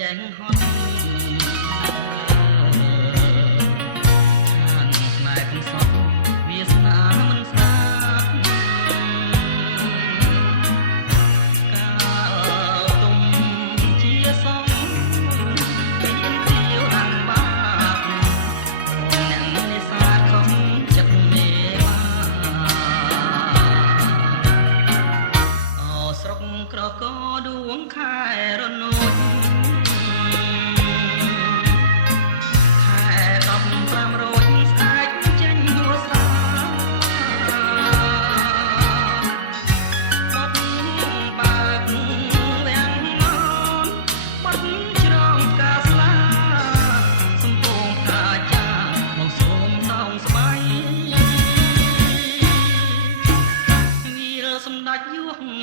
ចេញហត់ខាងស្នេហ៍កំសត់វាសនាមិនស្ដាប់កាលទុំជាសងមានទីរាំងបាបអ្នកនេសាទខំចិត្តមេបាអូស្រុកក្រកដួងខែរនោច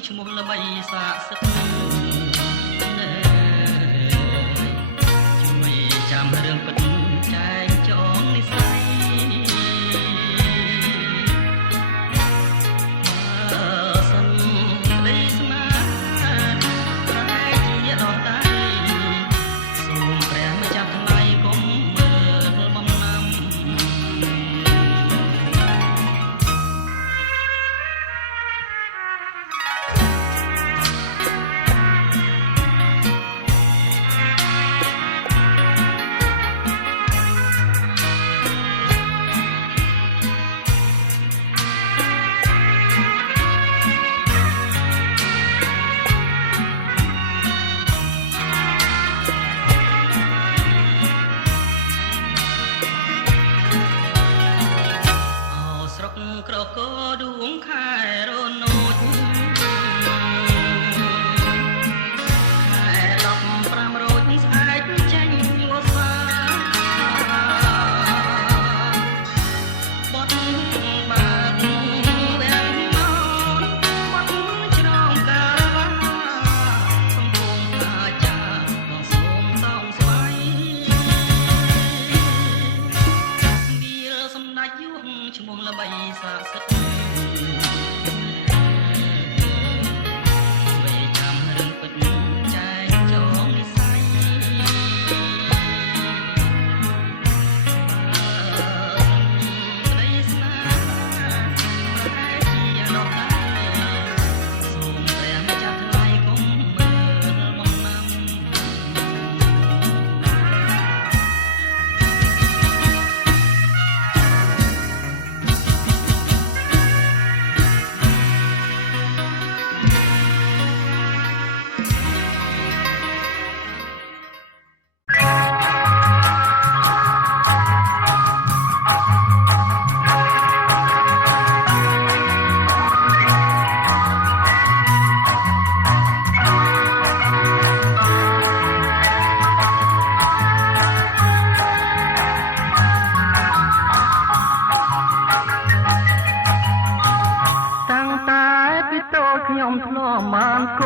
ឈ្មោះល្បីសាកសិទ្ធជួយចាំរឿងពិតចែកចងនិស័យបើសិនក្តីស្នេហ៍ប្រែជាដតៃសូមព្រះម្ចាស់ថ្លៃកុំមើលបំណាំក្រកដួងខែរនោចខែ15រោចស្អែកចេញវស្សាបត់បាត់វាំងននបត់ច្រងកាវ៉ាសំពងអាចាបងសូមសងស្វ័យវាសម្ដេចយួងឈ្មោះល្បីសាកសិទ្ធខ្ញុំធ្លាប់បានក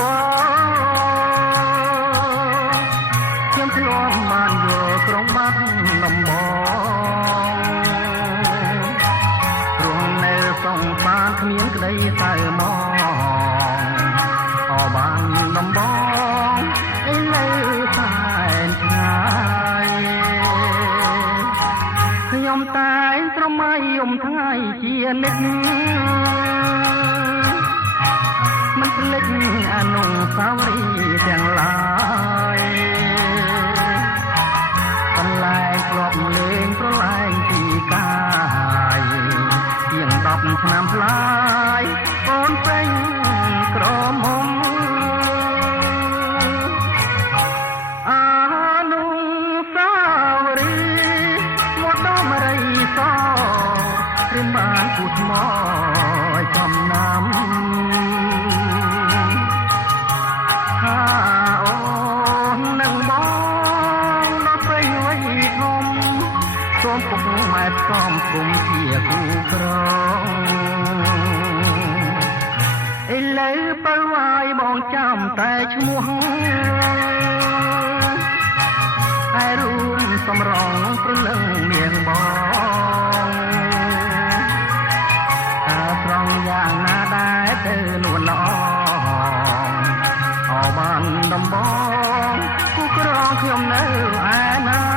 ខ្ញុំធ្លាប់បានយកក្រុងបាត់ដំបងព្រោះនៅសងបានគ្មានក្តីសៅមកអបានដំបងឯនៅសែនឆ្ងាយខ្ញុំតែងប្រមៃយំថ្ងៃជានិច្ចមិនភ្លេចអនុស្សាវរីយ៍ទាំងឡាយបន្លែងធ្លាប់លេងប្រឡែងពីកាយជាង10ឆ្នាំផ្លាយអូនពេញក្រមុំអនុស្សាវរីយ៍មកដល់មរីសព្រាមបានគូថ្មចំណាំអូននឹងបងដល់ព្រៃវៃធំសូមពុកម៉ែសំគុំជាគូក្រងឥឡូវបើវាយបងចាំតែឈ្មោះតែរួមសំរងព្រលឹងនាងបងតើត្រង់យ៉ាងណាដែរទៅនួនល្អបានដំបងគូក្រង ខ្ញុំនៅឯណា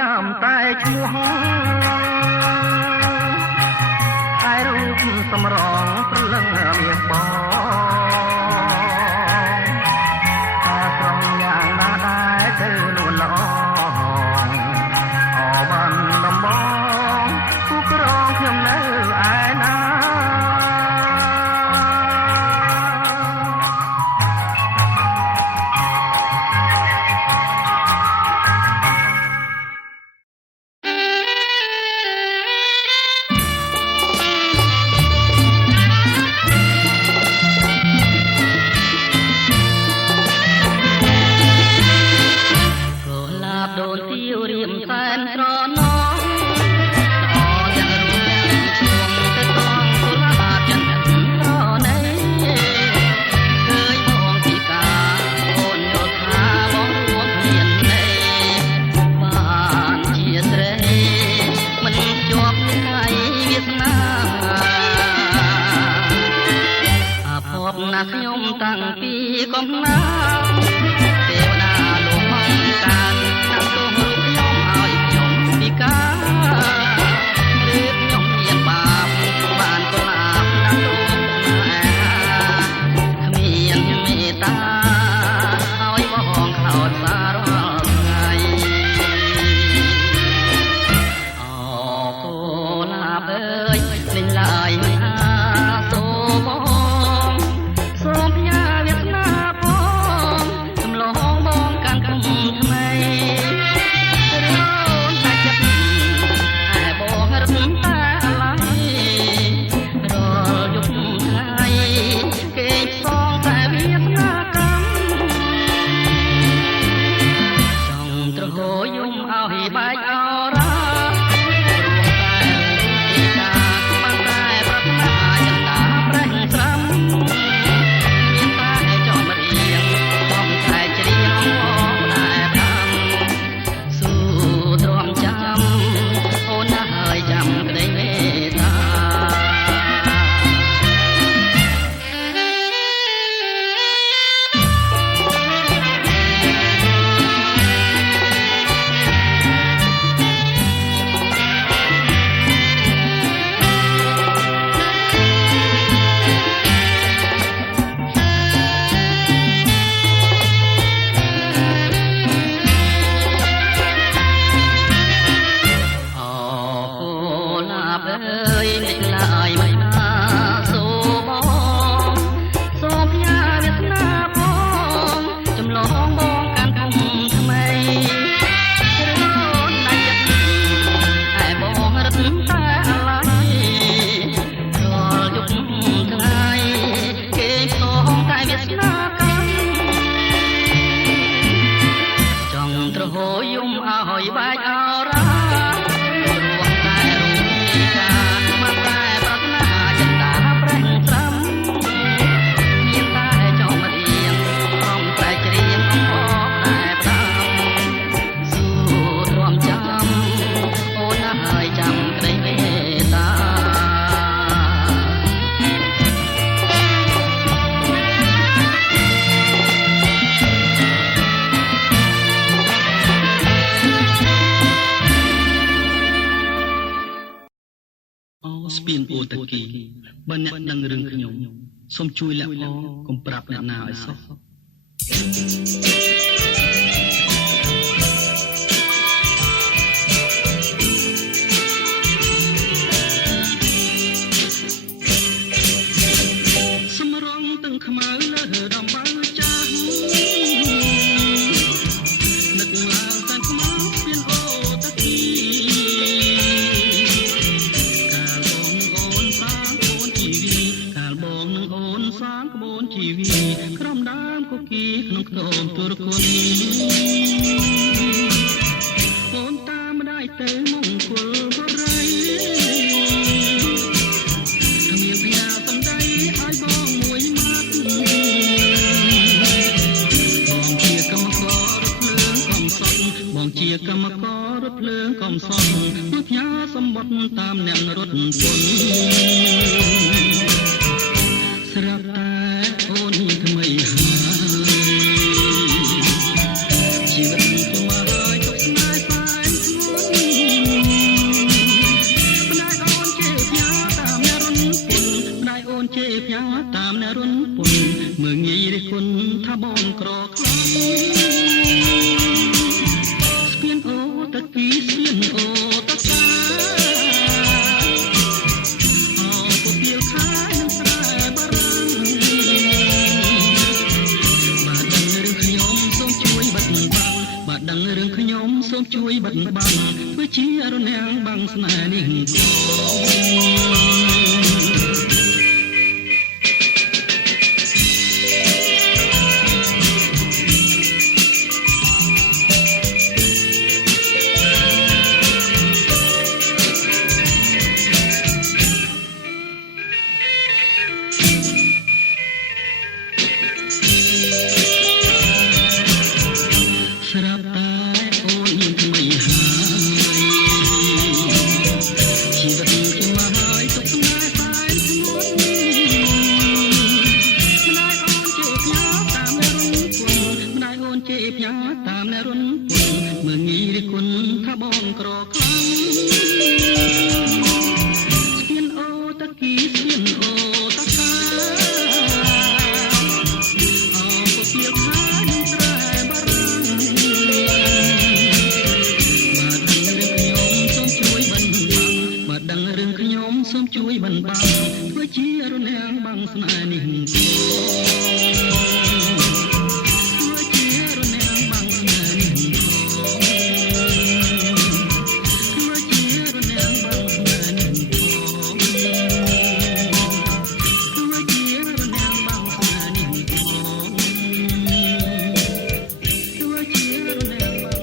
ចាំតែឈ្មោះហើយរូបសម្រងព្រលឹងមាសបងថាស្រងយ៉ាងណាដែរទៅលួនល្អអបានដំបងគូក្រងខ្ញុំនៅឯណា ខ្ញុំតាំងពីកំណាទេវតាលោកមកការតាមទោសរូបខ្ញុំឲ្យខ្ញុំពិការឬខ្ញុំមានបាបបានកុលាបណាស់លោកគ្មានមេត្តាឲ្យបងខោតសាររាល់ថ្ងៃអូកុលាបអើយលេងឡើយសូមស្ពានអូតាគីបើអ្នកដឹងរឿងខ្ញុំសូមជួយលាក់អកុំប្រាប់អ្នកណាឲ្យសោះ កូនទុរគុណអូនតាមម្ដាយទៅមង្គលបុរីគ្មានផ្ញើសំដីឲ្យបងមួយម៉ាត់បងជាកម្មកររថភ្លើងកំសត់បងជាកម្មកររថភ្លើងកំសត់គឺផ្ញើសម្បត្តិតាមអ្នករត់ពន្ធស្រាប់តែអូនថ្មីហើយជីវិតខ្ញុំមកហើយទុកស្នេហ៍ស្បែកស្ងួនម្ដាយអូនជេរផ្ញើតាមអ្នករត់ពន្ធម្ដាយអូនជេរផ្ញើតាមអ្នករត់ពន្ធមើងងាយរិះគន់ថាបងក្រខ្លាំងស្ពានអូតគីស្ពានអូតកាដឹងរឿងខ្ញុំសូមជួយបិទបាំងធ្វើជារនាំងបាំងស្នេហ៍នេះស្រាប់តែអូនថ្មីហើយជីវិតខ្ញុំមកហើយទុកស្នេហ៍ស្បែកស្ងួនម្ដាយអូនជេរផ្ញើតាមអ្នករត់ពន្ធម្ដាយអូនជេរផ្ញើតាមអ្នករត់ពន្ធមើងងាយរិះគន់ថាបងក្រខ្លាំងស្ពានអូតគីស្ពានអូតកាអូពុកលៀបខានឹងស្រែបារាំងដឹងរឿងខ្ញុំសូមជួយបិណ្ឌបាំងធ្វើជារនាំងបាំងស្នេហ៍នេះធ្វើជារនាំងបាំងស្នេហ៍នេះធ្វើជារនាំងបាំងស្នេហ៍នេះធ្វើជារនាំងបាំងស្នេហ៍នេះធ្វើជារនាំងបាំង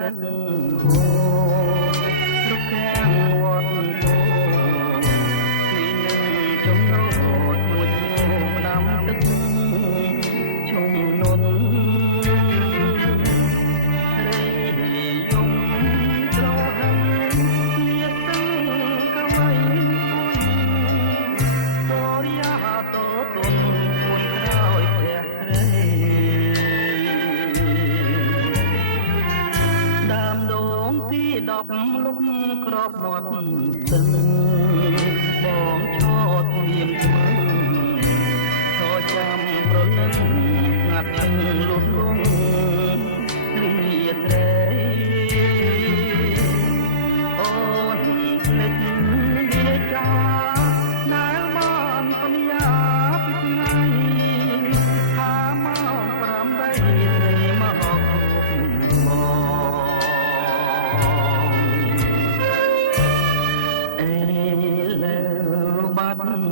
ទឹកហូររុក្ខាំងវត្តពោពីនឹងចំណោតមួយឈ្មោះដាំទឹកជុំនុនរេយំត្រហឹងជាសឹងកវៃតរិយាតូទុនពួនក្រោយផ្ទះក្រេដើមដូងទី10លំក្របមាត់ទឹកបងឈរធៀមស្មឹងឈរចាំប្រលឹងស្ងាត់ឈឹងលុតលងលីត្រេអូនភ្លេចវាចាដែលបានសន្យាពីថ្ងៃថាមក8ត្រីមកគ្រប់បងអេលើបាត់តូន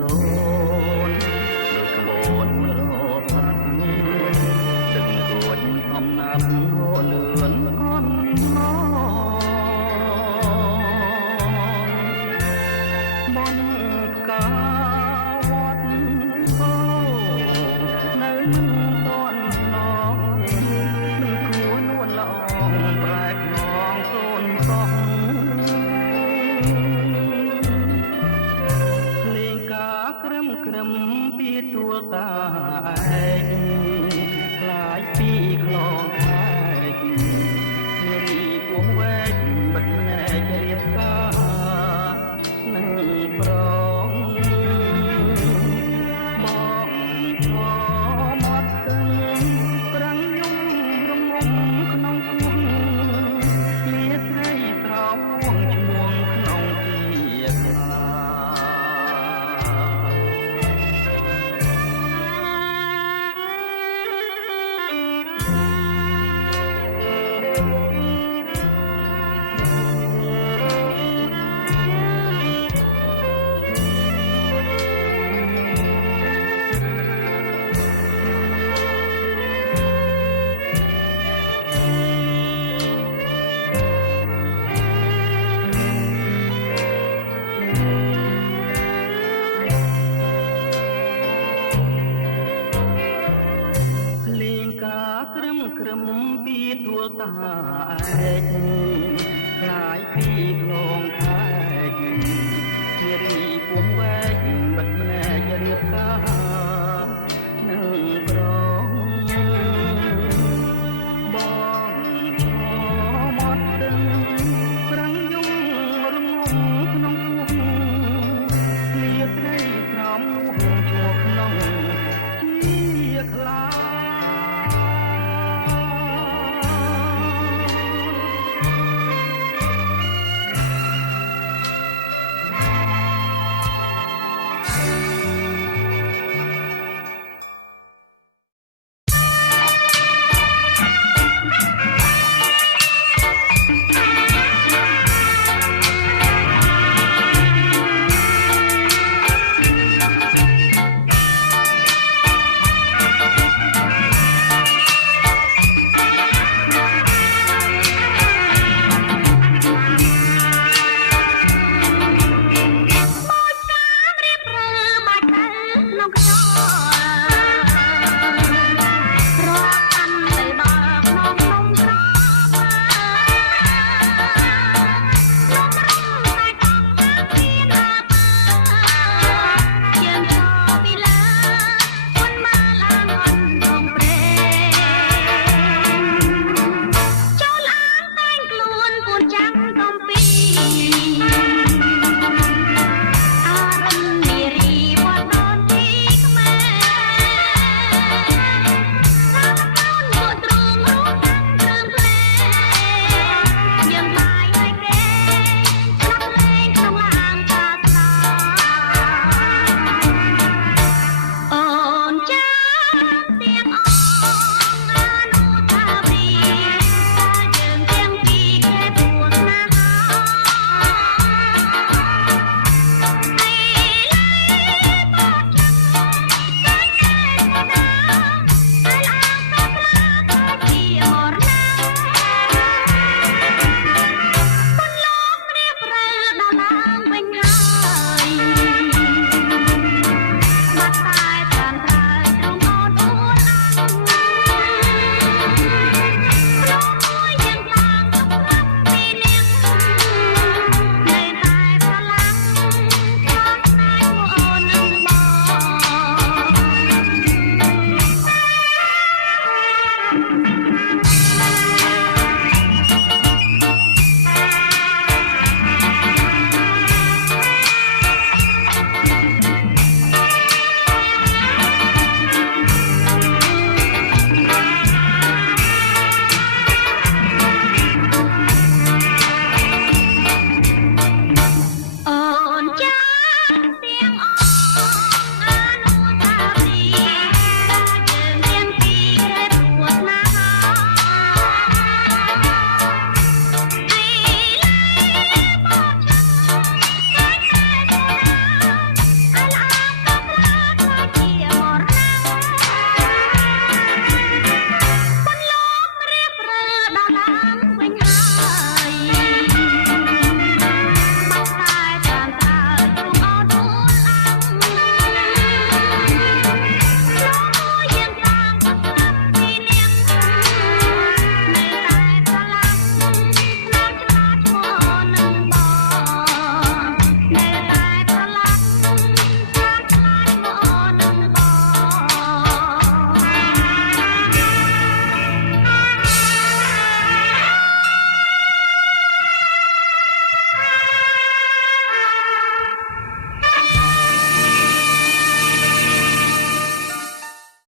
ដូចក្បូនរត់បាត់ទឹករួចអំណាប់លឿនអន់ឡបនកាវត្តអូនៅមិនទាន់ឡងមិនគួរនួនល្អប្រែកឡងសូនសោះលេងកាក្រឹមពីទួលតាឯងខ្លាចពីខ្លងខែកនារីពោះវែកបិទណែករៀបការនឹងប្រងបងឈរមាត់ទឹងប្រាំងយំរងំក្នុងពោះលាត្រីត្រោងឈ្មោះក្នុងជាខ្លាក្រឹមពីទួលតាឯកខ្លាយពីខ្លងខែកនារីពោះវែកបិទភ្នែករៀបការនឹងប្រ